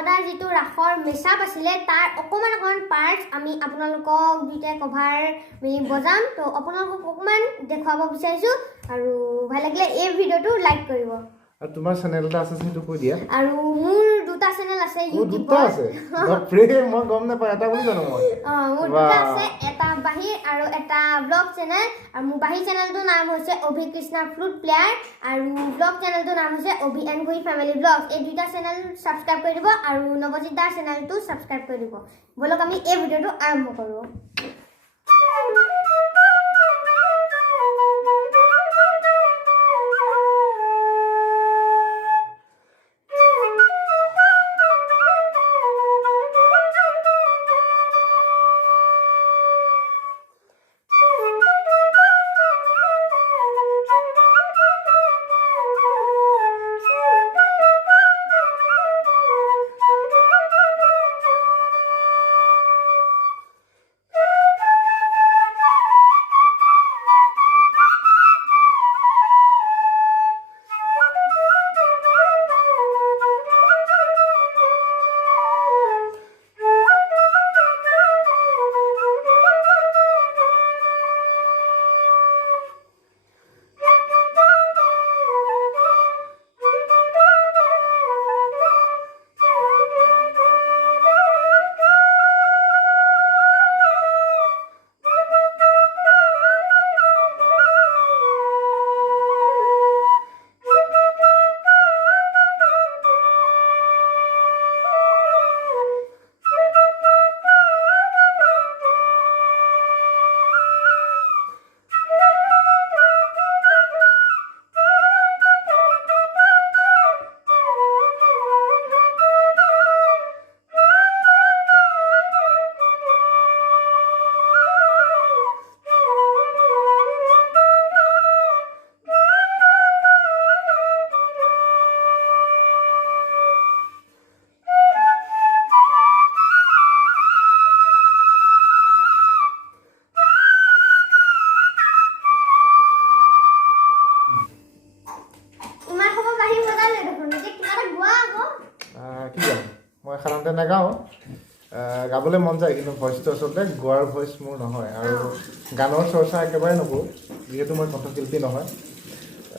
নৱদাৰ যিটো ৰাসৰ মেকআপ আছিলে তাৰ অকণমান পাৰ্টছ আমি আপোনালোকক দুইটাই কভাৰ মিলি বজাম তো আপোনালোকক অকণমান দেখুৱাব বিচাৰিছোঁ আৰু ভাল লাগিলে এই ভিডিঅ'টো লাইক কৰিব আৰু তোমাৰ চেনেল এটা আছে সেইটো কৈ দিয়া আৰু মোৰ দুটা চেনেল আছে দুটা আছে বাপৰে মই গম নাপাওঁ এটা বুলি জানো মই মোৰ দুটা আছে এটা বাহিৰ আৰু এটা ব্লগ চেনেল আৰু মোৰ বাহিৰ চেনেলটোৰ নাম হৈছে অভি কৃষ্ণা ফ্লুট প্লেয়াৰ আৰু ব্লগ চেনেলটোৰ নাম হৈছে অভি এণ্ড গুই ফেমিলি ব্লগ এই দুটা চেনেল ছাবস্ক্ৰাইব কৰি দিব আৰু নৱজিৎ দাৰ চেনেলটো ছাবস্ক্ৰাইব কৰি দিব বলক আমি এই ভিডিঅ'টো আৰম্ভ কৰোঁ মই সাধাৰণতে নাগাওঁ গাবলৈ মন যায় কিন্তু ভইচটো আচলতে গোৱাৰ ভইচ মোৰ নহয় আৰু গানৰ চৰ্চা একেবাৰে নকৰোঁ যিহেতু মই কণ্ঠশিল্পী নহয়